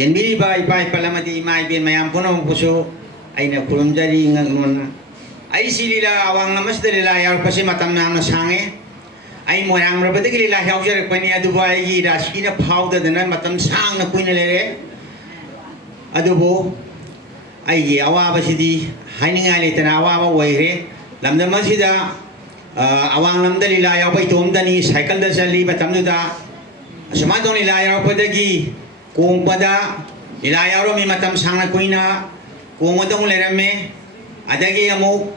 ꯌꯦꯟꯕꯤꯔꯤꯕ ꯏꯄꯥ ꯏꯄꯥꯜ ꯑꯃꯗꯤ ꯏꯃꯥ ꯏꯕꯦꯟ ꯃꯌꯥꯝ ꯄꯨꯝꯅꯃꯛꯄꯨꯁꯨ ꯑꯩꯅ ꯈꯨꯔꯨꯝꯖꯔꯤ ꯉꯛꯅꯣꯟꯅ ꯑꯩꯁꯤ ꯂꯤꯂꯥ ꯑꯋꯥꯡ ꯑꯃꯁꯤꯗ ꯂꯤꯂꯥ ꯌꯥꯎꯔꯛꯄꯁꯤ ꯃꯇꯝ ꯌꯥꯝꯅ ꯁꯥꯡꯉꯦ ꯑꯩ ꯃꯣꯏꯔꯥꯡꯔꯕꯗꯒꯤ ꯂꯤꯂꯥ ꯌꯥꯎꯖꯔꯛꯄꯅꯤ ꯑꯗꯨꯕꯨ ꯑꯩꯒꯤ ꯔꯥꯁꯤꯅ ꯐꯥꯎꯗꯗꯅ ꯃꯇꯝ ꯁꯥꯡꯅ ꯀꯨꯏꯅ ꯂꯩꯔꯦ ꯑꯗꯨꯕꯨ ꯑꯩꯒꯤ ꯑꯋꯥꯕꯁꯤꯗꯤ ꯍꯥꯏꯅꯤꯡꯉꯥꯏ ꯂꯩꯇꯅ ꯑꯋꯥꯕ ꯑꯣꯏꯈ꯭ꯔꯦ ꯂꯝꯗꯝ ꯑꯁꯤꯗ ꯑꯋꯥꯡ ꯂꯝꯗ ꯂꯤꯂꯥ ꯌꯥꯎꯕ ꯏꯇꯣꯝꯇꯅꯤ ꯁꯥꯏꯀꯜꯗ ꯆꯠꯂꯤ ꯃꯇꯝꯗꯨꯗ ꯑꯁꯨꯃꯥꯏꯅ ꯇꯧꯅ ꯂꯤꯂꯥ ꯌꯥꯎꯔꯛꯄꯗꯒꯤ ꯀꯣꯡꯕꯗ ꯂꯤꯂꯥ ꯌꯥꯎꯔꯝꯃꯤ ꯃꯇꯝ ꯁꯥꯡꯅ ꯀꯨꯏꯅ ꯀꯣꯡꯕꯗ ꯑꯃꯨꯛ ꯂꯩꯔꯝꯃꯦ ꯑꯗꯒꯤ ꯑꯃꯨꯛ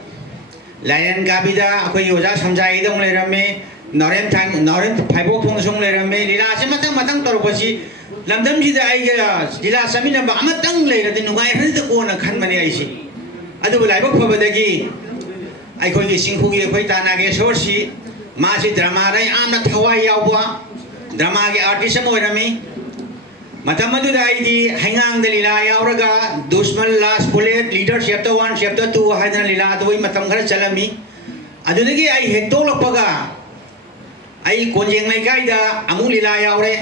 ꯂꯥꯏꯔꯦꯟ ꯀꯥꯕꯤꯗ ꯑꯩꯈꯣꯏꯒꯤ ꯑꯣꯖꯥ ꯁꯝꯖꯥꯏꯒꯤꯗ ꯑꯃꯨꯛ ꯂꯩꯔꯝꯃꯦ ꯅꯥꯎꯔꯦꯝ ꯐꯥꯏꯕꯣꯛ ꯊꯣꯡꯗꯁꯨ ꯑꯃꯨꯛ ꯂꯩꯔꯝꯃꯦ ꯂꯤꯂꯥꯁꯤ ꯃꯊꯪ ꯇꯧꯔꯛꯄꯁꯤ ꯂꯝꯗꯝꯁꯤꯗ ꯑꯩꯒ ꯂꯤꯂꯥ ꯆꯠꯃꯤꯟꯅꯕ ꯑꯃꯇꯪ ꯂꯩꯔꯗꯤ ꯅꯨꯡꯉꯥꯏꯍꯟꯗꯀꯣꯅ ꯈꯟꯕꯅꯦ ꯑꯩꯁꯤ ꯑꯗꯨꯕꯨ ꯂꯥꯏꯕꯛ ꯐꯕꯗꯒꯤ ꯑꯩꯈꯣꯏꯒꯤ ꯆꯤꯡꯈꯨꯒꯤ ꯑꯩꯈꯣꯏ ꯇꯥ ꯅꯥꯒꯦꯁꯣꯔꯁꯤ ꯃꯥꯁꯤ ꯗ꯭ꯔꯃꯥꯗ ꯌꯥꯝꯅ ꯊꯋꯥꯏ ꯌꯥꯎꯕ ꯗ꯭ꯔꯃꯥꯒꯤ ꯑꯥꯔꯇꯤꯁ ꯑꯃ ꯑꯣꯏꯔꯝꯃꯤ ꯃꯇꯝ ꯑꯗꯨꯗ ꯑꯩꯗꯤ ꯍꯩꯉꯥꯡꯗ ꯂꯤꯂꯥ ꯌꯥꯎꯔꯒ ꯗꯨꯁꯃꯟ ꯂꯥꯁ ꯕꯨꯂꯦꯠ ꯂꯤꯗꯔ ꯆꯦꯞꯇꯔ 1 ꯆꯦꯞꯇꯔ 2 ꯍꯥꯏꯗꯅ ꯂꯤꯂꯥ ꯑꯗꯨꯒꯤ ꯃꯇꯝ ꯈꯔ ꯆꯠꯂꯝꯃꯤ ꯑꯗꯨꯗꯒꯤ ꯑꯩ ꯍꯦꯛ ꯇꯣꯛꯂꯛꯄꯒ ꯑꯩ ꯀꯣꯟꯖꯦꯡ ꯂꯩꯀꯥꯏꯗ ꯑꯃꯨꯛ ꯂꯤꯂꯥ ꯌꯥꯎꯔꯦ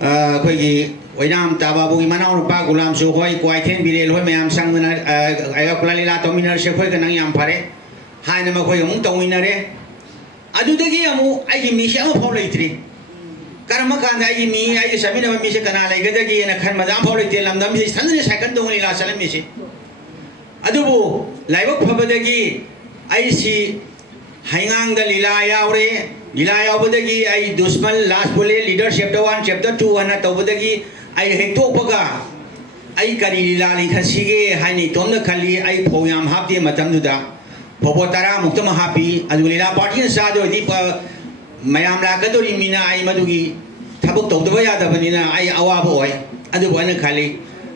ꯑꯩꯈꯣꯏꯒꯤ ꯑꯣꯏꯅꯥꯝ ꯇꯥꯕꯥꯕꯨꯒꯤ ꯃꯅꯥꯎꯅꯨꯄꯥ ꯒꯨꯂꯥꯝꯁꯨ ꯍꯣꯏ ꯀ꯭ꯋꯥꯏꯊꯦꯟ ꯕꯤꯔꯦꯜ ꯍꯣꯏ ꯃꯌꯥꯝ ꯆꯪꯗꯅ ꯑꯩꯒ ꯂꯤꯂꯥ ꯇꯧꯃꯤꯟꯅꯔꯁꯦ ꯑꯩꯈꯣꯏꯒ ꯅꯪ ꯌꯥꯝ ꯐꯔꯦ ꯍꯥꯏꯅ ꯃꯈꯣꯏ ꯑꯃꯨꯛ ꯇꯧꯃꯤꯟꯅꯔꯦ ꯑꯗꯨꯗꯒꯤ ꯑꯃꯨꯛ ꯑꯩꯒꯤ ꯃꯤꯁꯦ ꯑꯃꯐꯥꯎ ꯂꯩꯇ꯭ꯔꯤ ꯀꯔꯝꯕ ꯀꯥꯟꯗ ꯑꯩꯒꯤ ꯃꯤ ꯑꯩꯒ ꯆꯠꯃꯤꯟꯅꯕ ꯃꯤꯁꯦ ꯀꯅꯥ ꯂꯩꯒꯗꯒꯦꯅ ꯈꯟꯕꯗ ꯑꯃꯐꯥꯎ ꯂꯩꯇꯦ ꯂꯝꯗꯝꯁꯤꯗ ꯏꯊꯟꯇꯅ ꯁꯥꯏꯀꯜ ꯇꯣꯡꯉ ꯂꯤꯂꯥ ꯆꯠꯂꯝꯃꯤꯁꯤ ꯑꯗꯨꯕꯨ ꯂꯥꯏꯕꯛ ꯐꯕꯗꯒꯤ ꯑꯩꯁꯤ ꯍꯩꯉꯥꯡꯗ ꯂꯤꯂꯥ ꯌꯥꯎꯔꯦ ꯂꯤꯂꯥ ꯌꯥꯎꯕꯗꯒꯤ ꯑꯩ ꯗꯨꯁꯃꯟ ꯂꯥꯁ ꯕꯨꯂꯦꯠ ꯂꯤꯗꯔ ꯆꯦꯞꯇꯔ 1 ꯆꯦꯞꯇꯔ 2 ꯍꯥꯏꯅ ꯇꯧꯕꯗꯒꯤ ꯑꯩ ꯍꯦꯛꯇꯣꯛꯄꯒ ꯑꯩ ꯀꯔꯤ ꯂꯤꯂꯥ ꯂꯤꯡꯈꯠꯁꯤꯒꯦ ꯍꯥꯏꯅ ꯏꯇꯣꯝꯗ ꯈꯜꯂꯤ ꯑꯩ ꯐꯧ ꯌꯥꯝ ꯍꯥꯞꯇꯦ ꯃꯇꯝꯗꯨꯗ ꯐꯧꯕꯣꯠ 10 ꯃꯨꯛꯇꯃ ꯍꯥꯞꯄꯤ ꯑꯗꯨꯒ ꯂꯤꯂꯥ ꯄꯥꯔꯇꯤꯅ ꯆꯥꯗꯣꯏꯗꯤ ꯃꯌꯥꯝ ꯂꯥꯛꯀꯗꯧꯔꯤꯕꯅꯤꯅ ꯑꯩ ꯃꯗꯨꯒꯤ ꯊꯕꯛ ꯇꯧꯗꯕ ꯌꯥꯗꯕꯅꯤꯅ ꯑꯩ ꯑꯋꯥꯕ ꯑꯣꯏ ꯑꯗꯨꯕꯨ ꯑꯩꯅ ꯈꯜꯂꯤ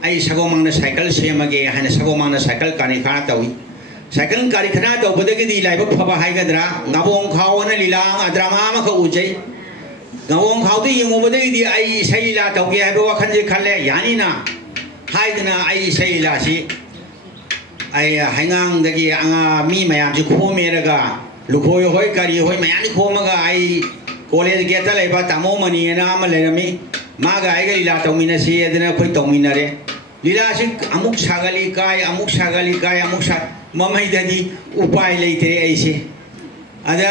ꯑꯩ ꯁꯒꯣꯜꯃꯥꯡꯗ ꯁꯥꯏꯀꯜ ꯁꯦꯝꯃꯒꯦ ꯍꯥꯏꯅ ꯁꯒꯣꯜꯃꯥꯡꯗ ꯁꯥꯏꯀꯜ ꯀꯥꯔꯤꯈꯥꯅ ꯇꯧꯏ ꯁꯥꯏꯀꯜ ꯀꯥꯔꯤꯈꯥꯅ ꯇꯧꯕꯗꯒꯤꯗꯤ ꯂꯥꯏꯕꯛ ꯐꯕ ꯍꯥꯏꯒꯗ꯭ꯔꯥ ꯉꯥꯕꯣꯡ ꯈꯥꯎꯅ ꯂꯤꯂꯥ ꯗ꯭ꯔꯃꯥ ꯑꯃꯈꯛ ꯎꯖꯩ ꯉꯥꯕꯣꯡ ꯈꯥꯎꯗ ꯌꯦꯡꯉꯨꯕꯗꯒꯤꯗꯤ ꯑꯩ ꯏꯁꯩ ꯂꯤꯂꯥ ꯇꯧꯒꯦ ꯍꯥꯏꯕ ꯋꯥꯈꯜꯁꯦ ꯈꯜꯂꯦ ꯌꯥꯅꯤꯅ ꯍꯥꯏꯗꯅ ꯑꯩ ꯏꯁꯩ ꯂꯤꯂꯥꯁꯤ ꯑꯩ ꯍꯩꯉꯥꯡꯗꯒꯤ ꯃꯤ ꯃꯌꯥꯝꯁꯤ ꯈꯣꯝꯃꯦꯔꯒ ꯂꯨꯈꯣꯏ ꯍꯣꯏ ꯀꯔꯤ ꯍꯣꯏ ꯃꯌꯥꯝꯁꯤ ꯈꯣꯝꯃꯒ ꯑꯩ ꯀꯣꯂꯦꯖ ꯒꯦꯠꯇ ꯂꯩꯕ ꯇꯥꯃꯣ ꯃꯅꯤꯑꯅ ꯑꯃ ꯂꯩꯔꯝꯃꯤ ꯃꯥꯒ ꯑꯩꯒ ꯂꯤꯂꯥ ꯇꯧꯃꯤꯟꯅꯁꯤ ꯑꯗꯨꯅ ꯑꯩꯈꯣꯏ ꯇꯧꯃꯤꯟꯅꯔꯦ ꯂꯤꯂꯥꯁꯤ ꯑꯃꯨꯛ ꯁꯥꯒꯠꯂꯤ ꯀꯥꯏ ꯑꯃꯨꯛ ꯁꯥꯒꯠꯂꯤ ꯀꯥꯏ ꯑꯃꯨꯛ ꯃꯃꯩꯗꯗꯤ ꯎꯄꯥꯏ ꯂꯩꯇ꯭ꯔꯦ ꯑꯩꯁꯦ ꯑꯗ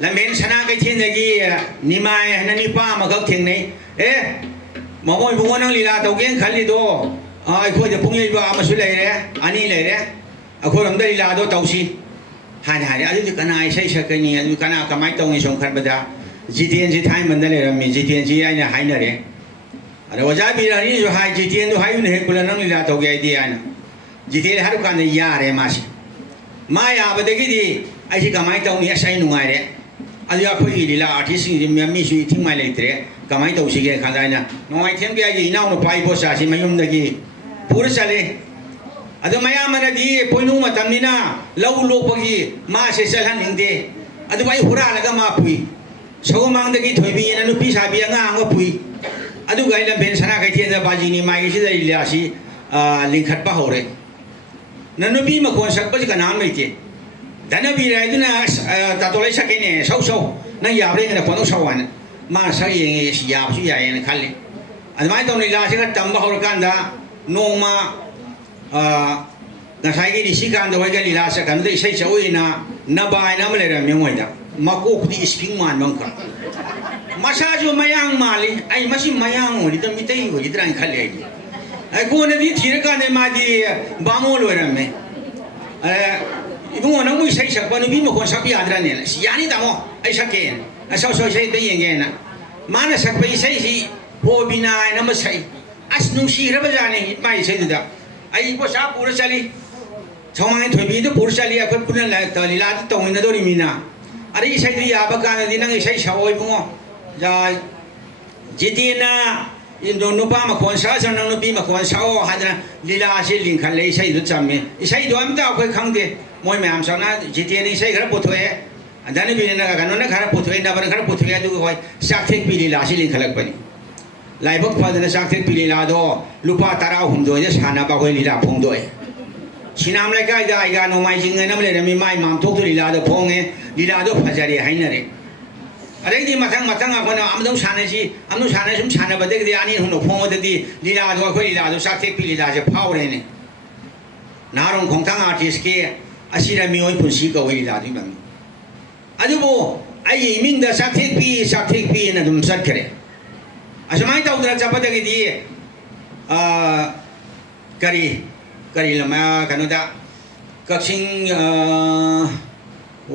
ꯂꯝꯕꯦꯟ ꯁꯅꯥ ꯀꯩꯊꯦꯜꯗꯒꯤ ꯅꯤꯃꯥꯏ ꯍꯥꯏꯅ ꯅꯤꯄꯥ ꯑꯃꯈꯛ ꯊꯦꯡꯅꯩ ꯃꯃꯣꯏ ꯏꯕꯨꯡꯉꯣ ꯅꯪ ꯂꯤꯂꯥ ꯇꯧꯒꯦꯅ ꯈꯜꯂꯤꯗꯣ ꯑꯩꯈꯣꯏꯗ ꯄꯨꯡꯌꯩꯕ ꯑꯃꯁꯨ ꯂꯩꯔꯦ ꯑꯅꯤ ꯂꯩꯔꯦ ꯑꯩꯈꯣꯏꯔꯣꯝꯗ ꯂꯤꯂꯥꯗꯣ ꯇꯧꯁꯤ ꯍꯥꯏꯅ ꯍꯥꯏꯔꯦ ꯑꯗꯨꯗꯤ ꯀꯅꯥ ꯏꯁꯩ ꯁꯛꯀꯅꯤ ꯑꯗꯨ ꯀꯅꯥ ꯀꯃꯥꯏꯅ ꯇꯧꯅꯤ ꯁꯨꯝ ꯈꯟꯕꯗ ꯖꯤꯇꯦꯟꯁꯤ ꯊꯥꯏꯃꯟꯗ ꯂꯩꯔꯝꯃꯤ ꯖꯤꯇꯦꯟꯁꯤ ꯑꯩꯅ ꯍꯥꯏꯅꯔꯦ ꯑꯗ ꯑꯣꯖꯥ ꯕꯤꯔꯥꯅꯤꯁꯨ ꯍꯥꯏ ꯖꯤꯇꯦꯟꯗꯣ ꯍꯥꯏꯌꯨꯅ ꯍꯦꯛ ꯄꯨꯜꯂ ꯅꯪ ꯂꯤꯂꯥ ꯇꯧꯒꯦ ꯍꯥꯏꯗꯤ ꯍꯥꯏꯅ ꯖꯤꯇꯦꯟ ꯍꯥꯏꯔꯨ ꯀꯥꯟꯗ ꯌꯥꯔꯦ ꯃꯥꯁꯤ ꯃꯥ ꯌꯥꯕꯗꯒꯤꯗꯤ ꯑꯩꯁꯤ ꯀꯃꯥꯏꯅ ꯇꯧꯅꯤ ꯑꯁ ꯑꯩ ꯅꯨꯡꯉꯥꯏꯔꯦ ꯑꯗꯨ ꯑꯩꯈꯣꯏꯒꯤ ꯂꯤꯂꯥ ꯑꯥꯔꯇꯤꯁꯁꯤꯡꯁꯤ ꯃꯤꯁꯨ ꯏꯊꯤꯡꯉꯥꯏ ꯂꯩꯇ꯭ꯔꯦ ꯀꯃꯥꯏꯅ ꯇꯧꯁꯤꯒꯦ ꯈꯟꯗ ꯑꯩꯅ ꯅꯣꯡꯃꯥꯏꯊꯦꯝꯒꯤ ꯑꯩꯒꯤ ꯏꯅꯥꯎꯅꯨꯄꯥ ꯏꯕꯣꯆꯥꯁꯤ ꯃꯌꯨꯝꯗꯒꯤ ꯄꯨꯔ ꯆꯠꯂꯦ ꯑꯗꯨ ꯃꯌꯥꯝꯕꯅꯗꯤ ꯄꯣꯏꯅꯨ ꯃꯇꯝꯅꯤꯅ ꯂꯧ ꯂꯣꯛꯄꯒꯤ ꯃꯥꯁꯦ ꯆꯠꯍꯟꯅꯤꯡꯗꯦ ꯑꯗꯨꯕꯨ ꯑꯩ ꯍꯨꯔꯥꯜꯂꯒ ꯃꯥ ꯄꯨꯏ ꯁꯒꯣꯜꯃꯥꯡꯗꯒꯤ ꯊꯣꯏꯕꯤꯑꯅ ꯅꯨꯄꯤ ꯁꯥꯕꯤ ꯑꯉꯥꯡ ꯑꯃ ꯄꯨꯏ ꯑꯗꯨꯒ ꯑꯩ ꯂꯝꯕꯦꯟ ꯁꯅꯥ ꯀꯩꯊꯦꯜꯗ ꯕꯥꯖꯤꯅꯤ ꯃꯥꯏꯒꯤꯁꯤꯗ ꯂꯤꯂꯥꯁꯤ ꯂꯤꯡꯈꯠꯄ ꯍꯧꯔꯦ ꯅꯨꯄꯤ ꯃꯈꯣꯟ ꯁꯛꯄꯁꯤ ꯀꯅꯥꯝ ꯂꯩꯇꯦ ꯙꯅꯕꯤꯔ ꯍꯥꯏꯗꯨꯅ ꯇꯥꯇꯣꯂꯩ ꯁꯛꯀꯦꯅꯦ ꯁꯧ ꯅꯪ ꯌꯥꯕ꯭ꯔꯦꯅ ꯄꯣꯟꯗꯧ ꯁꯧ ꯍꯥꯏꯅ ꯃꯥꯅ ꯁꯛ ꯌꯦꯡꯉꯦ ꯌꯥꯕꯁꯨ ꯌꯥꯏꯌꯦꯅ ꯈꯜꯂꯤ ꯑꯗꯨꯃꯥꯏꯅ ꯇꯧꯅ ꯂꯤꯂꯥꯁꯤ ꯈꯔ ꯇꯝꯕ ꯍꯧꯔꯀꯥꯟꯗ ꯅꯣꯡꯃ ꯉꯁꯥꯏꯒꯤ ꯔꯤꯁꯤꯀꯥꯟꯗ ꯍꯣꯏꯒ ꯂꯤꯂꯥ ꯆꯠꯀꯥꯟꯗ ꯏꯁꯩ ꯁꯛꯎꯏꯅ ꯅꯕꯥ ꯍꯥꯏꯅ ꯑꯃ ꯂꯩꯔꯝꯃꯦ ꯃꯣꯏꯗ ꯃꯀꯣꯛꯇꯤ ꯏꯁꯄꯤꯡ ꯃꯥꯟꯕ ꯑꯃꯈꯛ ꯃꯁꯥꯁꯨ ꯃꯌꯥꯡ ꯃꯥꯜꯂꯤ ꯑꯩ ꯃꯁꯤ ꯃꯌꯥꯡ ꯑꯣꯏꯔꯤꯗ ꯃꯤꯇꯩ ꯑꯣꯏꯒꯗ꯭ꯔꯥꯅ ꯈꯜꯂꯤ ꯑꯩꯗꯤ ꯑꯩꯈꯣꯏꯅꯗꯤ ꯊꯤꯔꯀꯥꯟꯗ ꯃꯥꯗꯤ ꯕꯥꯃꯣꯟ ꯑꯣꯏꯔꯝꯃꯦ 이봉원 너무 이사이 sakban ubi mo kon sabi adrane yani tamo ay saken asaw so isay te yengena mana sakba isay si ho bina na masai as nung sira ba jane mai isay da ay bo sa pura chali chomai thobi do pura chali akon puna la talila to tongina do rimina ari isay du ya ba kana dinang isay sawoi bungo ja jitina indo nupa ma kon sa sa nang nupi ma kon sao hadra lila si ling khan le isay du chamme isay do am ta khoi khangde moi ma'am साना जितेनी से घर पुथोए अंदाने भी ना का नोने घर पुथोए ना बन घर पुथोए तो कोई साक्षी पीली लाशी लिंक खलक बनी लाइबक फादने साक्षी पीली लादो लुपा तारा हुंदो ये साना बा कोई लीला फोंदोए सिनाम लेका इदा इगा नो माई जिंगे नम ले रमी माई माम थोक तो लीला दो फोंगे लीला दो फजारी है न रे ꯑꯗꯩꯗꯤ ꯃꯊꯪ ꯑꯩꯈꯣꯏꯅ ꯑꯃꯗꯧ ꯁꯥꯟꯅꯁꯤ ꯑꯃꯗꯧ ꯁꯥꯟꯅ ꯁꯨꯝ ꯁꯥꯟꯅꯕꯗꯒꯤꯗꯤ ꯑꯅꯤ ꯑꯍꯨꯝꯂꯛ ꯐꯣꯡꯕꯗꯗꯤ ꯂꯤꯂꯥꯗꯣ ꯑꯩꯈꯣꯏ ꯂꯤꯂꯥꯗꯣ ꯆꯥꯛꯊꯦꯛꯄꯤ ꯂꯤꯂꯥꯁꯦ ꯐꯥꯎꯔꯦꯅꯦ ꯅꯍꯥꯔꯣꯟ ꯈꯣꯡꯊꯥꯡ ꯑꯥꯔꯇꯤꯁꯀꯤ ꯑꯁꯤꯗ ꯃꯤꯑꯣꯏ ꯄꯨꯟꯁꯤ ꯀꯧꯏ ꯂꯤꯂꯥꯗꯨꯒꯤ ꯃꯃꯤꯡ ꯑꯗꯨꯕꯨ ꯑꯩꯒꯤ ꯏꯃꯤꯡꯗ ꯆꯥꯛꯊꯦꯛꯄꯤꯅ ꯑꯗꯨꯝ ꯆꯠꯈ꯭ꯔꯦ ꯑꯁꯨꯃꯥꯏꯅ ꯇꯧꯗꯅ ꯆꯠꯄꯗꯒꯤꯗꯤ ꯀꯔꯤ ꯂꯝ ꯀꯩꯅꯣꯗ ꯀꯛꯆꯤꯡ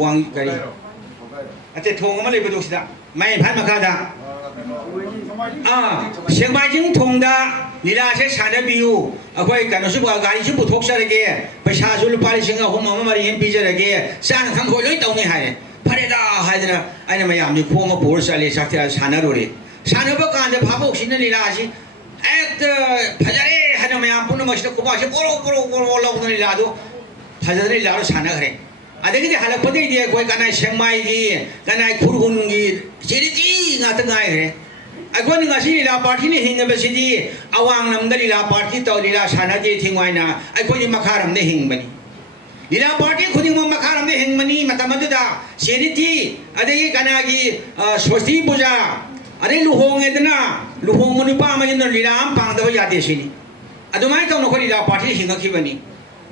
ꯋꯥꯡ ꯀꯔꯤ ꯑꯇꯩ ꯊꯣꯡ ꯑꯃ ꯂꯩꯕꯗꯣ ꯁꯤꯗ ꯃꯥꯏ ꯏꯝꯐꯥꯜ ꯃꯈꯥꯗ ꯁꯦꯛꯃꯥꯏꯖꯤꯡ ꯊꯣꯡꯗ ꯂꯤꯂꯥꯁꯦ ꯁꯥꯟꯅꯕꯤꯌꯨ ꯑꯩꯈꯣꯏ ꯀꯩꯅꯣꯁꯨ ꯒꯥꯔꯤꯁꯨ ꯄꯨꯊꯣꯛꯆꯔꯒꯦ ꯄꯩꯁꯥꯁꯨ ꯂꯨꯄꯥ 3,300 ꯄꯤꯖꯔꯒꯦ ꯆꯥꯅ ꯊꯛꯅꯕ ꯂꯣꯏ ꯇꯧꯅꯤ ꯍꯥꯏꯔꯦ ꯐꯔꯦꯗ ꯍꯥꯏꯗꯅ ꯑꯩꯅ ꯃꯌꯥꯝꯁꯤ ꯈꯣꯡꯉ ꯄꯨꯔ ꯆꯠꯂꯦ ꯁꯥꯟꯅꯔꯨꯔꯦ ꯁꯥꯟꯅꯕ ꯀꯥꯟꯗ ꯚꯥꯕꯣꯛꯁꯤꯅ ꯂꯤꯂꯥꯁꯤ ꯍꯦꯛꯇ ꯐꯖꯔꯦ ꯍꯥꯏꯅ ꯃꯌꯥꯝ ꯄꯨꯝꯅꯃꯛꯁꯤꯗ ꯈꯨꯕꯥꯛꯁꯤ ꯕꯣꯔꯣ ꯂꯧꯗꯅ ꯂꯤꯂꯥꯗꯣ ꯐꯖꯗꯅ ꯂꯤꯂꯥꯗꯣ ꯁꯥꯟꯅꯈ꯭ꯔꯦ ꯑꯗꯒꯤꯗꯤ ꯍꯜꯂꯛꯄꯗꯒꯤꯗꯤ ꯑꯩꯈꯣꯏ ꯀꯅꯥꯏ ꯁꯦꯛꯃꯥꯏꯒꯤ ꯀꯅꯥꯏ ꯈꯨꯔꯍꯨꯟꯒꯤ ꯆꯦꯔꯤꯇꯤ ꯉꯥꯛꯇ ꯉꯥꯏꯈ꯭ꯔꯦ ꯑꯩꯈꯣꯏꯅ ꯉꯁꯤ ꯂꯤꯂꯥ ꯄꯥꯔꯇꯤꯅ ꯍꯤꯡꯉꯕꯁꯤꯗꯤ ꯑꯋꯥꯡ ꯂꯝꯗ ꯂꯤꯂꯥ ꯄꯥꯔꯇꯤ ꯂꯤꯂꯥ ꯁꯥꯟꯅꯗꯦ ꯊꯤꯡꯉꯥꯏꯅ ꯑꯩꯈꯣꯏꯗꯤ ꯃꯈꯥꯔꯣꯝꯗ ꯍꯤꯡꯕꯅꯤ ꯂꯤꯂꯥ ꯄꯥꯔꯇꯤ ꯈꯨꯗꯤꯡꯃꯛ ꯃꯈꯥꯔꯣꯝꯗ ꯍꯤꯡꯕꯅꯤ ꯃꯇꯝ ꯑꯗꯨꯗ ꯆꯦꯔꯤꯇꯤ ꯑꯗꯒꯤ ꯀꯅꯥꯒꯤ ꯁ꯭ꯋꯁꯇꯤ ꯄꯨꯖꯥ ꯑꯗꯩ ꯂꯨꯍꯣꯡꯉꯦꯗꯅ ꯂꯨꯍꯣꯡꯕ ꯅꯨꯄꯥ ꯑꯃꯁꯤꯅ ꯂꯤꯂꯥ ꯑꯃ ꯄꯥꯡꯗꯕ ꯌꯥꯗꯦ ꯁꯤꯅꯤ ꯑꯗꯨꯃꯥꯏꯅ ꯇꯧꯅ ꯑꯩꯈꯣই ꯂꯤꯂꯥ ꯄꯥꯔꯇꯤ ꯍꯤꯡꯉꯛꯈꯤꯕꯅꯤ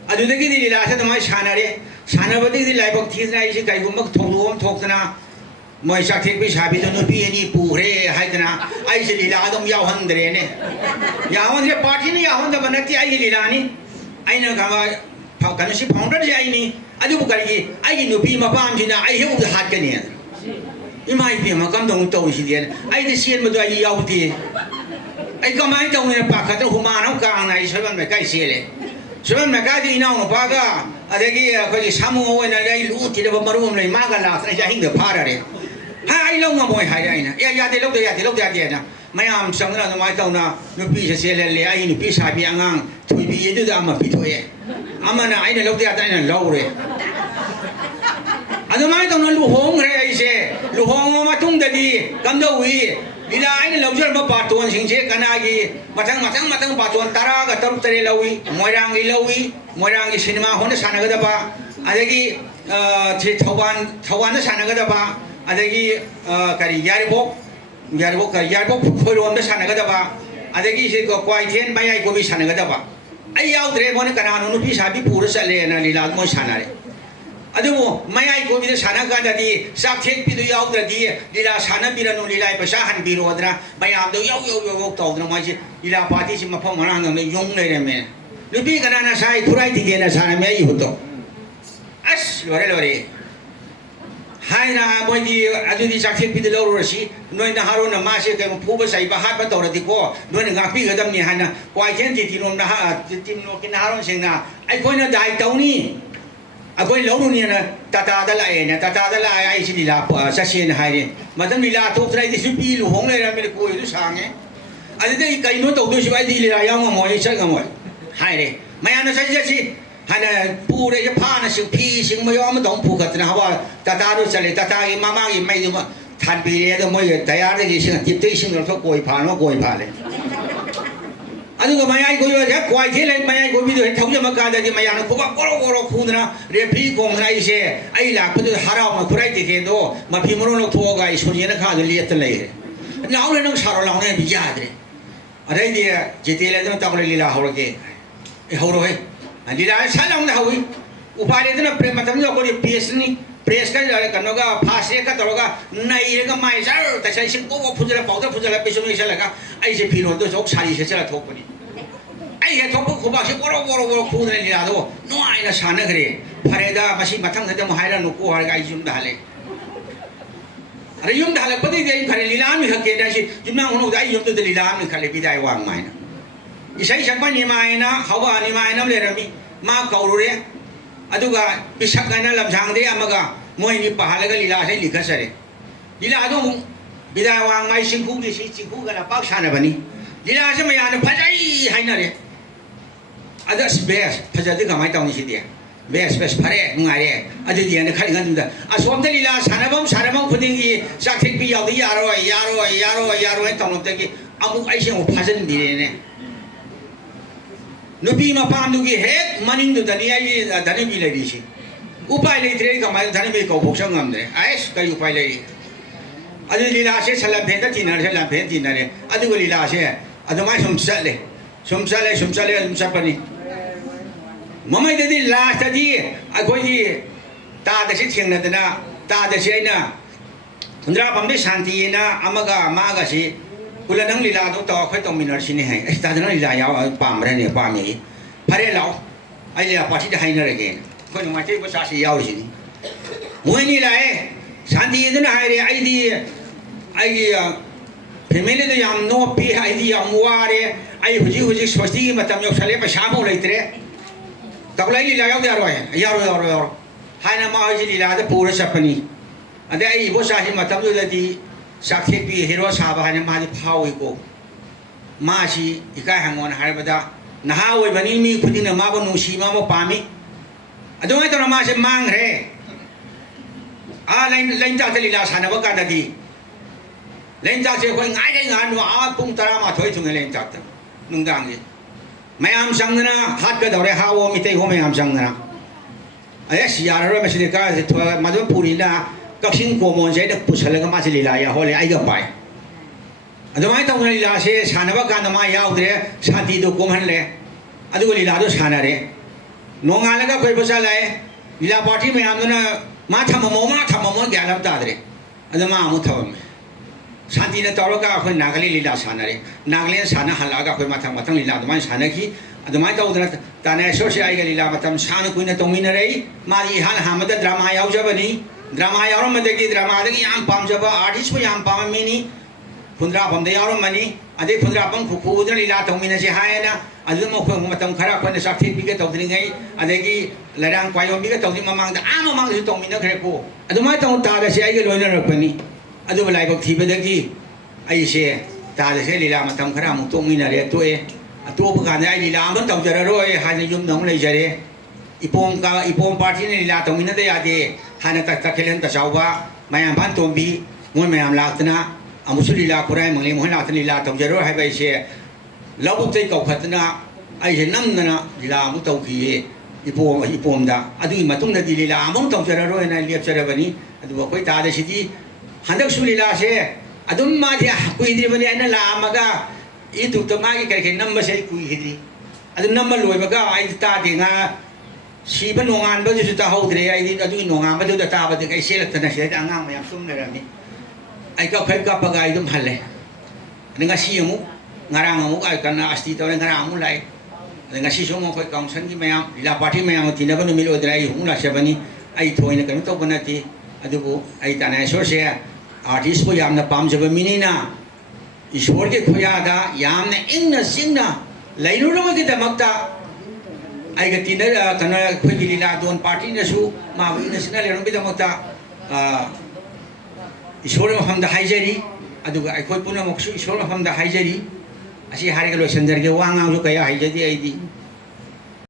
ꯑꯗꯨꯗꯒꯤꯗꯤ ꯂꯤꯂꯥꯁꯦ ꯑꯗꯨꯃꯥꯏꯅ ꯁꯥꯟꯅꯔꯦ ꯁꯥꯟꯅꯕꯗꯒꯤꯗꯤ ꯂꯥꯏꯕꯛ ꯊꯤꯗꯅ ꯑꯩꯁꯦ ꯀꯩꯒꯨꯝꯕ ꯊꯧꯗꯣꯛ ꯑꯃ ꯊꯣꯛꯇꯅ ꯃꯣꯏ ꯆꯥꯛꯊꯦꯛꯄꯤ ꯁꯥꯕꯤꯗꯣ ꯅꯨꯄꯤ ꯑꯅꯤ ꯄꯨꯈ꯭ꯔꯦ ꯍꯥꯏꯗꯅ ꯑꯩꯁꯦ ꯂꯤꯂꯥ ꯑꯗꯨꯝ ꯌꯥꯎꯍꯟꯗ꯭ꯔꯦꯅꯦ ꯌꯥꯎꯍꯟꯗ꯭ꯔꯦ ꯄꯥꯔꯇꯤꯅ ꯌꯥꯎꯍꯟꯗꯕ ꯅꯠꯇꯦ ꯑꯩꯒꯤ ꯂꯤꯂꯥꯅꯤ ꯑꯩꯅ ꯀꯩꯅꯣꯁꯤ ꯐꯥꯎꯟꯗꯔꯁꯦ ꯑꯩꯅꯤ ꯑꯗꯨꯕꯨ ꯀꯔꯤꯒꯤ ꯑꯩꯒꯤ ꯅꯨꯄꯤ ꯃꯄꯥꯝꯁꯤꯅ ꯑꯩ ꯍꯦꯛ ꯎꯕꯗ ꯍꯥꯠꯀꯅꯤ ꯏꯃꯥ ꯏꯕꯦꯝꯃ ꯀꯝꯗꯧꯅ ꯇꯧꯔꯤꯁꯤꯗꯤ ꯑꯩꯗꯤ ꯆꯦꯟꯕꯗꯣ ꯑꯩ ꯌꯥꯎꯗꯦ ꯑꯩ ꯀꯃꯥꯏꯅ ꯇꯧꯅꯤꯅ ꯄꯥꯈꯠꯇ꯭ꯔ ꯍꯨꯃꯥꯟ ꯑꯃ ꯀꯥꯡꯅ ꯑꯩ ꯁꯣꯏꯕꯝ ꯂꯩꯀꯥꯏ ꯆꯦꯜꯂꯦ ꯁꯣꯏꯕꯝ ꯂꯩꯀꯥꯏꯗꯤ ꯏꯅꯥꯎꯅꯨꯄꯥꯒ ꯑꯗꯒꯤ ꯑꯩꯈꯣꯏꯒꯤ ꯁꯥꯃꯨ ꯑꯣꯏꯅ ꯑꯩ ꯂꯨ ꯊꯤꯗꯕ ꯃꯔꯨ ꯑꯃ ꯂꯩ ꯃꯥꯒ ꯂꯥꯛꯇꯅ ꯑꯩꯁꯦ ꯑꯍꯤꯡꯗ ꯐꯥꯔꯔꯦ ꯑꯩ ꯂꯧ ꯉꯝꯃꯣꯏ ꯍꯥꯏꯔꯦ ꯑꯩꯅ ꯌꯥꯗꯦ ꯂꯧꯗ ꯌꯥꯗꯦꯅ ꯃꯌꯥꯝ ꯆꯪꯗꯅ ꯑꯗꯨꯃꯥꯏꯅ ꯇꯧꯅ ꯅꯨꯄꯤꯁꯦ ꯆꯦꯜꯍꯜꯂꯦ ꯑꯩ ꯅꯨꯄꯤ ꯁꯥꯕꯤ ꯑꯉꯥꯡ ꯊꯣꯏꯕꯤ ꯑꯗꯨꯗ ꯑꯃ ꯄꯤꯊꯣꯛꯑꯦ ꯑꯃꯅ ꯑꯩꯅ ꯂꯧꯗ ꯌꯥꯗꯦ ꯑꯩꯅ ꯂꯧꯔꯦ ꯑꯗꯨꯃꯥꯏꯅ ꯇꯧꯅ ꯂꯨꯍꯣꯡꯈ꯭ꯔꯦ ꯑꯩꯁꯦ ꯂꯨꯍꯣꯡꯉ ꯃꯇꯨꯡꯗꯗꯤ ꯀꯝꯗꯧꯏ ꯂꯤꯂꯥ ꯑꯩꯅ ꯂꯧꯖꯔꯝꯕ ꯕꯥꯇꯣꯟꯁꯤꯡꯁꯦ ꯀꯅꯥꯒꯤ ꯃꯊꯪ ꯕꯥꯇꯣꯟ 13 ꯂꯧꯏ ꯃꯣꯏꯔꯥꯡꯒꯤ ꯂꯧꯏ ꯃꯣꯏꯔꯥꯡꯒꯤ ꯁꯤꯅꯦꯃꯥ ꯍꯣꯜꯗ ꯁꯥꯟꯅꯒꯗꯕ ꯑꯗꯒꯤ ꯊꯧꯕꯥꯜꯗ ꯁꯥꯟꯅꯒꯗꯕ ꯑꯗꯒꯤ ꯀꯔꯤ ꯌꯥꯏꯔꯤꯄꯣꯛ ꯈꯣꯏꯔꯣꯝꯗ ꯁꯥꯟꯅꯒꯗꯕ ꯑꯗꯒꯤ ꯀ꯭ꯋꯥꯏꯊꯦꯟ ꯃꯌꯥꯏꯀꯣꯕꯤ ꯁꯥꯟꯅꯒꯗꯕ ꯑꯩ ꯌꯥꯎꯗ꯭ꯔꯦ ꯃꯣꯏꯅ ꯀꯅꯥꯅꯣ ꯅꯨꯄꯤ ꯁꯥꯕꯤ ꯄꯨꯔ ꯆꯠꯂꯦꯅ ꯂꯤꯂꯥ ꯃꯣꯏ ꯁꯥꯟꯅꯔꯦ ꯑꯗꯨꯕꯨ ꯃꯌꯥꯏꯀꯣꯕꯤꯗ ꯁꯥꯟꯅꯀꯥꯟꯗꯗꯤ ꯆꯥꯛꯊꯦꯛꯄꯤꯗꯨ ꯌꯥꯎꯗ꯭ꯔꯗꯤ ꯂꯤꯂꯥ ꯁꯥꯟꯅꯕꯤꯔꯅꯨ ꯂꯤꯂꯥ ꯄꯩꯁꯥ ꯍꯟꯕꯤꯔꯣꯗꯅ ꯃꯌꯥꯝꯗꯣ ꯌꯧ ꯇꯧꯗꯅ ꯃꯣꯏꯁꯤ ꯂꯤꯂꯥ ꯄꯥꯔꯇꯤꯁꯤ ꯃꯐꯝ ꯃꯔꯥꯡꯗ ꯌꯨꯡ ꯂꯩꯔꯝꯃꯦ ꯅꯨꯄꯤ ꯀꯅꯥꯅ ꯁꯥꯏ ꯈꯨꯔꯥꯏ ꯇꯤꯀꯦꯅ ꯁꯥꯟꯅꯃꯦ ꯑꯩ ꯏꯍꯨꯠꯇꯣ ꯑꯁ ꯂꯣꯏꯔꯦ ꯍꯥꯏꯅ ꯃꯣꯏꯗꯤ ꯑꯗꯨꯗꯤ ꯆꯥꯛꯊꯦꯛꯄꯤꯗ ꯂꯧꯔꯨꯔꯁꯤ ꯅꯣꯏ ꯅꯍꯥꯔꯣꯟꯅ ꯃꯥꯁꯦ ꯀꯩꯅꯣ ꯐꯨꯕ ꯆꯩꯕ ꯍꯥꯠꯄ ꯇꯧꯔꯗꯤꯀꯣ ꯅꯣꯏꯅ ꯉꯥꯛꯄꯤꯒꯗꯕꯅꯤ ꯍꯥꯏꯅ ꯀ꯭ꯋꯥꯏꯊꯦꯟ ꯇꯤꯝꯂꯣꯝꯒꯤ ꯅꯍꯥꯔꯣꯟꯁꯤꯡꯅ ꯑꯩꯈꯣꯏꯅ ꯗꯥꯏ ꯇꯧꯅꯤ ꯑꯩꯈꯣꯏ ꯂꯧꯔꯨꯅꯤꯅ ꯇꯥꯇꯥꯗ ꯂꯥꯛꯑꯦꯅ ꯇꯥꯇꯥꯗ ꯂꯥꯛꯑꯦ ꯑꯩꯁꯤ ꯂꯤꯂꯥ ꯆꯠꯁꯦꯅ ꯍꯥꯏꯔꯦ ꯃꯇꯝ ꯂꯤꯂꯥ ꯊꯣꯛꯇ꯭ꯔꯦ ꯑꯩꯗꯤ ꯅꯨꯄꯤ ꯂꯨꯍꯣꯡ ꯂꯩꯔꯝꯃꯦ ꯀꯣꯏꯗꯨ ꯁꯥꯡꯉꯦ ꯑꯗꯨꯗꯩ ꯀꯩꯅꯣ ꯇꯧꯗꯣꯏꯁꯤꯕ ꯑꯩꯗꯤ ꯂꯤꯂꯥ ꯌꯥꯎ ꯉꯝꯃꯣꯏ ꯆꯠ ꯉꯝꯃꯣꯏ ꯍꯥꯏꯔꯦ ꯃꯌꯥꯝꯅ ꯆꯠꯁꯤ ꯍꯥꯏꯅ ꯄꯨꯔꯦꯁꯦ ꯐꯥꯅ ꯐꯤ ꯁꯤꯡꯕ ꯌꯥꯎ ꯑꯃꯗ ꯑꯃꯨꯛ ꯄꯨꯈꯠꯇꯅ ꯍꯋꯥ ꯇꯥꯇꯥꯗꯨ ꯆꯠꯂꯦ ꯇꯥꯇꯥꯒꯤ ꯃꯃꯥꯒꯤ ꯃꯩꯗꯨꯃ ꯊꯥꯟꯕꯤꯔꯦ ꯑꯗꯣ ꯃꯣꯏ ꯇꯌꯥꯔꯗꯒꯤ ꯇꯤꯞꯇ ꯏꯁꯤꯡ ꯂꯧꯊꯣꯛ ꯀꯣꯏ ꯐꯥꯜꯂꯦ ꯑꯗꯨꯒ ꯃꯌꯥꯏꯀꯣꯕꯤ ꯍꯦꯛ ꯀ꯭ꯋꯥꯏꯊꯦꯟ ꯃꯌꯥꯏꯀꯣꯕꯤꯗꯨ ꯍꯦꯛ ꯊꯧꯖꯕ ꯀꯥꯟꯗꯗꯤ ꯃꯌꯥꯝꯅ ꯈꯨꯕꯥꯛ ꯒꯣꯔꯣ ꯈꯨꯗꯅ ꯔꯦꯐ꯭ꯔꯤ ꯀꯣꯡꯗꯅ ꯑꯩꯁꯦ ꯑꯩ ꯂꯥꯛꯄꯗꯨꯗ ꯍꯔꯥꯎꯅ ꯈꯨꯔꯥꯏ ꯇꯤꯀꯦꯟꯗꯣ ꯃꯐꯤ ꯃꯔꯣꯟ ꯂꯧꯊꯣꯛꯑꯒ ꯑꯩ ꯁꯨꯔꯖꯦꯅ ꯈꯥꯗ ꯂꯦꯞꯇ ꯂꯩꯔꯦ ꯂꯥꯎꯅꯦ ꯅꯪ ꯁꯥꯔꯣ ꯂꯥꯎꯅꯦ ꯌꯥꯗ꯭ꯔꯦ ꯑꯗꯩꯗꯤ ꯖꯤꯇꯦꯜ ꯑꯗꯨꯅ ꯇꯧꯔꯦ ꯂꯤꯂꯥ ꯍꯧꯔꯒꯦ ꯍꯧꯔꯣꯏ ꯂꯤꯂꯥ ꯁꯠ ꯂꯥꯎꯅ ꯍꯧꯏ ꯎꯄꯥꯏ ꯂꯩꯇꯅ ꯃꯇꯝꯗꯨꯗ ꯑꯩꯈꯣꯏꯗꯤ ꯄ꯭रेसꯀ ꯀꯩꯅꯣꯒ ꯐꯥꯁ ꯔꯦꯛꯀ ꯇꯧꯔꯒ ꯅꯩꯔꯒ ꯃꯥꯏ ꯖꯔ ꯇꯁꯥꯏ ꯏꯁꯤꯡ ꯄꯣꯛ ꯐꯨꯖꯜꯂ ꯄꯥꯎꯗꯔ ꯐꯨꯖꯜꯂ ꯄꯤꯁꯨꯝ ꯌꯩꯁꯜꯂꯒ ꯑꯩꯁꯦ ꯐꯤꯔꯣꯟꯗꯣ ꯆꯣꯛ ꯁꯥꯔꯤ ꯁꯦꯠꯆꯜꯂ ꯊꯣꯛꯄꯅꯤ ꯑꯩ ꯍꯦꯛ ꯊꯣꯛꯄ ꯈꯨꯕꯥꯛꯁꯦ ꯕꯣꯔꯣ ꯈꯨꯗꯅ ꯂꯤꯂꯥꯗꯣ ꯅꯨꯡꯉꯥꯏꯅ ꯁꯥꯟꯅꯈ꯭ꯔꯦ ꯐꯔꯦꯗ ꯃꯁꯤ ꯃꯊꯪꯗꯗꯤ ꯑꯃꯨꯛ ꯍꯥꯏꯔꯛꯅꯨꯀꯣ ꯍꯥꯏꯔꯒ ꯑꯩ ꯌꯨꯝꯗ ꯍꯜꯂꯦ ꯑꯗ ꯌꯨꯝꯗ ꯍꯜꯂꯛꯄꯗꯒꯤꯗꯤ ꯑꯩ ꯈꯜꯂꯦ ꯂꯤꯂꯥ ꯑꯃ ꯈꯛꯀꯦꯅ ꯑꯩꯁꯦ ꯌꯨꯝꯅꯥꯡ ꯍꯣꯡꯗ ꯑꯩ ꯌꯨꯝꯗꯨꯗ ꯂꯤꯂꯥ ꯑꯃ ꯈꯜꯂꯦ ꯕꯤꯗꯥꯏ ꯋꯥꯡꯃ ꯍꯥꯏꯅ ꯏꯁꯩ ꯁꯛꯄ ꯅꯤꯃꯥꯏꯅ ꯍꯧꯕ ꯅꯤꯃꯥꯏꯅ ꯑꯃ ꯂꯩꯔꯝꯃꯤ ꯃꯥ ꯀꯧꯔꯨꯔꯦ ꯑꯗꯨꯒ ꯄꯤꯁꯛ ꯍꯥꯏꯅ ꯂꯝꯁꯥꯡꯗꯒꯤ ꯑꯃꯒ ꯃꯣꯏꯅꯤ ꯄꯥꯍꯜꯂꯒ ꯂꯤꯂꯥꯁꯦ ꯂꯤꯈꯠꯆꯔꯦ ꯂꯤꯂꯥꯗꯣ ꯑꯃꯨꯛ ꯕꯤꯗꯥꯏ ꯋꯥꯡꯃꯥꯏ ꯆꯤꯡꯈꯨꯒꯅ ꯄꯥꯛ ꯁꯥꯟꯅꯕꯅꯤ ꯂꯤꯂꯥꯁꯦ ꯃꯌꯥꯝꯅ ꯐꯖꯩ ꯍꯥꯏꯅꯔꯦ ꯑꯗ ꯑꯁ ꯕꯦꯁ ꯐꯖꯗꯤ ꯀꯃꯥꯏꯅ ꯇꯧꯅꯤ ꯁꯤꯗꯤ ꯕꯦꯁ ꯐꯔꯦ ꯅꯨꯡꯉꯥꯏꯔꯦ ꯑꯗꯨꯗꯤ ꯍꯥꯏꯅ ꯈꯜꯂꯤꯉꯩꯗꯨꯗ ꯑꯁꯣꯝꯗ ꯂꯤꯂꯥ ꯁꯥꯟꯅꯐꯝ ꯈꯨꯗꯤꯡꯒꯤ ꯆꯥꯛꯊꯦꯛꯄꯤ ꯌꯥꯎꯗꯤ ꯌꯥꯔꯣꯏ ꯇꯧꯅꯕꯗꯒꯤ ꯑꯃꯨꯛ ꯑꯩꯁꯦ ꯑꯃꯨꯛ ꯐꯥꯖꯤꯟꯕꯤꯔꯦꯅꯦ नुपी मपामदुगी हेक मनिंगदुदनी आई धनिबी लेरीसी उपाय लेत्रे कमाय धनिबी कौफोक संगमदे आइस कई उपाय लेरी ꯑꯗꯨ ꯂꯤꯂꯥꯁꯦ ꯁꯂꯝꯐꯦꯟꯗ ꯇꯤꯟꯅꯔꯦ ꯁꯂꯝꯐꯦꯟ ꯇꯤꯟꯅꯔꯦ ꯑꯗꯨꯒ ꯂꯤꯂꯥꯁꯦ ꯑꯗꯨꯃꯥꯏꯅ ꯁꯨꯝ ꯆꯠꯂꯦ ꯁꯨꯝ ꯆꯠꯂꯦ ꯑꯗꯨꯝ ꯆꯠꯄꯅꯤ ꯃꯃꯩꯗꯗꯤ ꯂꯥꯁꯇꯗꯤ ꯑꯩꯈꯣꯏꯒꯤ ꯇꯥꯗꯁꯤ ꯊꯦꯡꯅꯗꯅ ꯇꯥꯗꯁꯤ ꯑꯩꯅ ꯈꯨꯟꯗ꯭ꯔꯥꯛꯄꯝꯗꯤ ꯁꯥꯟꯇꯤꯅ ꯑꯃꯒ ꯃꯥꯒꯁꯤ ꯀꯨꯂ ꯅꯪ ꯂꯤꯂꯥꯗꯣ ꯇꯧ ꯑꯩꯈꯣꯏ ꯇꯧꯃꯤꯟꯅꯔꯁꯤꯅꯦ ꯍꯥꯏ ꯑꯩ ꯇꯥꯗ ꯅꯪ ꯂꯤꯂꯥ ꯌꯥꯎ ꯄꯥꯝꯕ꯭ꯔꯅꯦ ꯄꯥꯝꯃꯤ ꯐꯔꯦ ꯂꯥꯛꯑꯣ ꯑꯩ ꯂꯤꯂꯥ ꯄꯥꯔꯇꯤꯗ ꯍꯥꯏꯅꯔꯒꯦꯅ ꯑꯩꯈꯣꯏ ꯅꯨꯡꯉꯥꯏꯇꯩꯕ ꯆꯥꯁꯤ ꯌꯥꯎꯔꯤꯁꯤꯅꯤ ꯃꯣꯏꯅꯤ ꯂꯥꯛꯑꯦ ꯁꯥꯟꯇꯤꯗꯨꯅ ꯍꯥꯏꯔꯦ ꯑꯩꯒꯤ ꯐꯦꯃꯤꯂꯤꯗ ꯌꯥꯝ ꯅꯣꯞꯄꯤ ꯑꯩꯗꯤ ꯌꯥꯝ ꯋꯥꯔꯦ ꯑꯩ ꯍꯧꯖꯤꯛ ꯁ꯭ꯋꯥꯁꯇꯤꯒꯤ ꯃꯇꯝ ꯌꯧꯁꯜꯂꯦ ꯄꯩꯁꯥꯐꯥꯎ ꯂꯩꯇ꯭ꯔꯦ ꯇꯧꯂꯩ ꯂꯤꯂꯥ ꯌꯥꯎꯗ ꯌꯥꯔꯣꯏ ꯍꯥꯏꯅ ꯃꯥ ꯍꯧꯖꯤꯛ ꯂꯤꯂꯥꯗ ꯄꯨꯔ ꯆꯠꯄꯅꯤ ꯑꯗꯩ ꯑꯩ ꯏꯕꯣꯆꯥꯁꯤ ꯃꯇꯝꯗꯨꯗꯗꯤ ꯆꯥꯛꯊꯦꯛꯄꯤ ꯍꯦꯔꯣ ꯁꯥꯕ ꯍꯥꯏꯅ ꯃꯥꯗꯤ ꯐꯥꯎꯏꯀꯣ ꯃꯥꯁꯤ ꯏꯀꯥꯏ ꯍꯪꯉꯣꯅ ꯍꯥꯏꯕꯗ ꯅꯍꯥ ꯑꯣꯏꯕꯅꯤ ꯃꯤ ꯈꯨꯗꯤꯡꯅ ꯃꯥꯕꯨ ꯅꯨꯡꯁꯤ ꯃꯥꯕꯨ ꯄꯥꯝꯃꯤ ꯑꯗꯨꯃꯥꯏꯅ ꯇꯧꯅ ꯃꯥꯁꯦ ꯃꯥꯡꯈ꯭ꯔꯦ ꯂꯩꯆꯥꯛꯇ ꯂꯤꯂꯥ ꯁꯥꯟꯅꯕ ꯀꯥꯟꯗꯗꯤ ꯂꯩꯆꯥꯛꯁꯦ ꯑꯩꯈꯣꯏ ꯉꯥꯏꯅ ꯄꯨꯡ 12 ꯊꯨꯡꯉꯦ ꯂꯩꯆꯥꯛꯇ ꯅꯨꯡꯗꯥꯡꯁꯦ ꯃꯌꯥꯝ ꯆꯪꯗꯅ ꯍꯥꯠꯀꯗꯧꯔꯦ ꯍꯥꯋꯣ ꯃꯤꯇꯩ ꯍꯣ ꯃꯌꯥꯝ ꯆꯪꯗꯅ ꯑꯁ ꯌꯥꯔꯔꯣꯏ ꯃꯁꯤꯗꯤ ꯀꯥꯁꯦ ꯃꯗꯨ ꯄꯨꯔꯤꯅ ꯀꯛꯆꯤꯡ ꯀꯣꯃꯣꯟꯁꯦ ꯑꯩꯅ ꯄꯨꯁꯜꯂꯒ ꯃꯥꯁꯦ ꯂꯤꯂꯥ ꯌꯥꯎꯍꯜꯂꯦ ꯑꯩꯒ ꯄꯥꯏ ꯑꯗꯨꯃꯥꯏꯅ ꯇꯧꯗꯅ ꯂꯤꯂꯥꯁꯦ ꯁꯥꯟꯅꯕ ꯀꯥꯟꯗ ꯃꯥ ꯌꯥꯎꯗ꯭ꯔꯦ ꯁꯥꯟꯇꯤꯗꯣ ꯀꯣꯝꯍꯜꯂꯦ ꯑꯗꯨꯒ ꯂꯤꯂꯥꯗꯣ ꯁꯥꯟꯅꯔꯦ ꯅꯣꯡꯉꯥꯜꯂꯒ ꯑꯩꯈꯣꯏ ꯕꯣꯆꯥ ꯂꯥꯛꯑꯦ ꯂꯤꯂꯥ ꯄꯥꯔꯇꯤ ꯃꯌꯥꯝꯗꯨꯅ ꯃꯥ ꯊꯝꯃꯝꯃꯣ ꯒ꯭ꯌꯥꯟ ꯑꯃ ꯇꯥꯗ꯭ꯔꯦ ꯑꯗꯨ ꯃꯥ ꯑꯃꯨꯛ ꯊꯝꯃꯝꯃꯦ ꯁꯥꯟꯇꯤꯅ ꯇꯧꯔꯒ ꯑꯩꯈꯣꯏ ꯅꯥꯒꯥꯂꯦꯟ ꯂꯤꯂꯥ ꯁꯥꯟꯅꯔꯦ ꯅꯥꯒꯥꯂꯦꯟ ꯁꯥꯟꯅ ꯍꯜꯂꯛꯑꯒ ꯑꯩꯈꯣꯏ ꯃꯊꯪ ꯂꯤꯂꯥ ꯑꯗꯨꯃꯥꯏꯅ ꯁꯥꯟꯅꯈꯤ ꯑꯗꯨꯃꯥꯏꯅ ꯇꯧꯗꯅ ꯇꯥꯅꯦꯁꯣꯔꯁꯦ ꯑꯩꯒ ꯂꯤꯂꯥ ꯃꯇꯝ ꯁꯥꯡꯅ ꯀꯨꯏꯅ ꯇꯧꯃꯤꯟꯅꯔꯛꯏ ꯃꯥꯗꯤ ꯏꯍꯥꯟ ꯍꯥꯟꯕꯗ ꯗ꯭ꯔꯃꯥ ꯌꯥꯎꯖꯕꯅꯤ ꯗ꯭ꯔꯃꯥ ꯌꯥꯎꯔꯝꯕꯗꯒꯤ ꯗ꯭ꯔꯃꯥꯗꯒꯤ ꯌꯥꯝ ꯄꯥꯝꯖꯕ ꯑꯥꯔꯇꯤꯁꯄꯨ ꯌꯥꯝ ꯄꯥꯝꯃꯝꯃꯤꯅꯤ ꯈꯨꯟꯗ꯭ꯔꯥꯛꯄꯝꯗ ꯌꯥꯎꯔꯝꯕꯅꯤ ꯑꯗꯩ ꯈꯨꯟꯗ꯭ꯔꯥꯛꯄꯝ ꯈꯨꯎꯗꯨꯅ ꯂꯤꯂꯥ ꯇꯧꯃꯤꯟꯅꯁꯦ ꯍꯥꯏꯅ ꯑꯗꯨꯝ ꯑꯩꯈꯣꯏ ꯃꯇꯝ ꯈꯔ ꯑꯩꯈꯣꯏꯅ ꯆꯥꯛꯊꯦꯛꯄꯤꯒ ꯇꯧꯗ꯭ꯔꯤꯉꯩ ꯑꯗꯒꯤ ꯂꯩꯔꯥꯡ ꯀ꯭ꯋꯥꯏꯌꯣꯟꯕꯤꯒ ꯇꯧꯗ꯭ꯔꯤ ꯃꯃꯥꯡꯗ ꯃꯃꯥꯡꯗꯁꯨ ꯇꯧꯃꯤꯟꯅꯈ꯭ꯔꯦꯀꯣ ꯑꯗꯨꯃꯥꯏꯅ ꯇꯧꯅ ꯇꯥꯗꯁꯦ ꯑꯩꯒ ꯂꯣꯏꯅꯔꯛꯄꯅꯤ ꯑꯗꯨꯕꯨ ꯂꯥꯏꯕꯛ ꯊꯤꯕꯗꯒꯤ ꯑꯩꯁꯦ ꯇꯥꯗꯁꯦ ꯂꯤꯂꯥ ꯃꯇꯝ ꯈꯔ ꯑꯃꯨꯛ ꯇꯣꯛꯃꯤꯟꯅꯔꯦ ꯇꯣꯛꯑꯦ ꯇꯣꯛꯄ ꯀꯥꯟꯗ ꯑꯩ ꯂꯤꯂꯥ ꯑꯃ ꯇꯧꯖꯔꯔꯣꯏ ꯍꯥꯏꯅ ꯌꯨꯝꯗ ꯑꯃꯨꯛ ꯂꯩꯖꯔꯦ ꯏꯄꯣꯝ ꯄꯥꯔꯇꯤꯅ ꯂꯤꯂꯥ ꯇꯧꯃꯤꯟꯅꯗ ꯌꯥꯗꯦ ꯍꯥꯏꯅ ꯇꯈꯦꯜꯂꯦꯟ ꯇꯆꯥꯎꯕ ꯃꯌꯥꯝꯐꯥꯟ ꯇꯣꯝꯕꯤ ꯃꯣꯏ ꯃꯌꯥꯝ ꯂꯥꯛꯇꯅ ꯑꯃꯨꯛꯁꯨ ꯂꯤꯂꯥ ꯈꯨꯔꯥꯏ ꯃꯪꯂꯦꯝ ꯃꯣꯏ ꯂꯥꯛꯇꯅ ꯂꯤꯂꯥ ꯇꯧꯖꯔꯣꯏ ꯍꯥꯏꯕ ꯑꯩꯁꯦ ꯂꯧꯕꯨꯛꯇꯩ ꯀꯧꯈꯠꯇꯅ ꯑꯩꯁꯦ ꯅꯝꯗꯅ ꯂꯤꯂꯥ ꯑꯃꯨꯛ ꯇꯧꯈꯤꯌꯦ ꯏꯄꯣꯝꯗ ꯑꯗꯨꯒꯤ ꯃꯇꯨꯡꯗꯗꯤ ꯂꯤꯂꯥ ꯑꯃꯨꯛ ꯇꯧꯖꯔꯔꯣꯏꯅ ꯂꯦꯞꯆꯔꯕꯅꯤ ꯑꯗꯨꯕꯨ ꯑꯩꯈꯣꯏ ꯇꯥꯗꯁꯤꯗꯤ ꯍꯟꯗꯛꯁꯨ ꯂꯤꯂꯥꯁꯦ ꯑꯗꯨꯝ ꯃꯥꯗꯤ ꯀꯨꯏꯗ꯭ꯔꯤꯕꯅꯤ ꯑꯩꯅ ꯂꯥꯛꯑꯝꯃꯒ ꯌꯨꯇ꯭ꯌꯨꯕꯇ ꯃꯥꯒꯤ ꯀꯔꯤ ꯅꯝꯕꯁꯦ ꯑꯩ ꯀꯨꯏꯈꯤꯗ꯭ꯔꯤ ꯑꯗꯨ ꯅꯝꯕ ꯂꯣꯏꯕꯒ ꯑꯩꯗꯤ ꯇꯥꯗꯦ ꯁꯤꯕ ꯅꯣꯡꯉꯥꯟꯕꯗꯨꯁꯨ ꯇꯥꯍꯧꯗ꯭ꯔꯦ ꯑꯩꯗꯤ ꯑꯗꯨꯒꯤ ꯅꯣꯡꯉꯥꯟꯕꯗꯨꯗ ꯇꯥꯕꯗꯒꯤ ꯑꯩ ꯆꯦꯜꯂꯛꯇꯅ ꯁꯤꯗꯩꯗ ꯑꯉꯥꯡ ꯃꯌꯥꯝ ꯇꯨꯝ ꯂꯩꯔꯝꯃꯤ ꯑꯩ ꯀꯞꯄꯒ ꯑꯩ ꯑꯗꯨꯝ ꯍꯜꯂꯦ ꯑꯗ ꯉꯁꯤ ꯑꯃꯨꯛ ꯉꯔꯥꯡ ꯑꯃꯨꯛ ꯀꯟꯅ ꯑꯁꯇꯤ ꯇꯧꯔꯦ ꯉꯔꯥꯡ ꯑꯃꯨꯛ ꯂꯥꯛꯑꯦ ꯑꯗ ꯉꯁꯤꯁꯨ ꯑꯃꯨꯛ ꯑꯩꯈꯣꯏ ꯀꯥꯎꯟꯁꯤꯜꯒꯤ ꯃꯌꯥꯝ ꯂꯤꯂꯥ ꯄꯥꯔꯇꯤ ꯃꯌꯥꯝꯒ ꯇꯤꯟꯅꯕ ꯅꯨꯃꯤꯠ ꯑꯣꯏꯗꯅ ꯑꯩ ꯑꯃꯨꯛ ꯂꯥꯛꯆꯕꯅꯤ ꯑꯩ ꯊꯣꯏꯅ ꯀꯩꯅꯣ ꯇꯧꯕ ꯅꯠꯇꯦ ꯑꯗꯨꯕꯨ ꯑꯩ ꯇꯥꯅꯦꯁꯣꯔꯁꯦ ꯑꯥꯔꯇꯤꯁꯄꯨ ꯌꯥꯝꯅ ꯄꯥꯝꯖꯕ ꯃꯤꯅꯤꯅ ꯏꯁꯣꯔꯒꯤ ꯈꯨꯌꯥꯗ ꯌꯥꯝꯅ ꯏꯪꯅ ꯆꯤꯡꯅ ꯂꯩꯔꯨꯅꯕꯒꯤꯗꯃꯛꯇ ꯑꯩꯒ ꯀꯩꯅꯣ ꯑꯩꯈꯣꯏꯒꯤ ꯂꯤꯂꯥ ꯗꯣꯟ ꯄꯥꯔꯇꯤꯅꯁꯨ ꯃꯥꯕꯨ ꯏꯪꯅ ꯆꯤꯡꯅ ꯂꯩꯔꯨꯅꯕꯒꯤꯗꯃꯛꯇ ꯏꯁꯣꯔ ꯃꯐꯝꯗ ꯍꯥꯏꯖꯔꯤ ꯑꯗꯨꯒ ꯑꯩꯈꯣꯏ ꯄꯨꯝꯅꯃꯛꯁꯨ ꯏꯁꯣꯔ ꯃꯐꯝꯗ ꯍꯥꯏꯖꯔꯤ ꯑꯁꯤ ꯍꯥꯏꯔꯒ ꯂꯣꯏꯁꯤꯟꯖꯔꯒꯦ ꯋꯥ ꯉꯥꯡꯁꯨ ꯀꯌꯥ ꯍꯩꯖꯗꯦ ꯑꯩꯗꯤ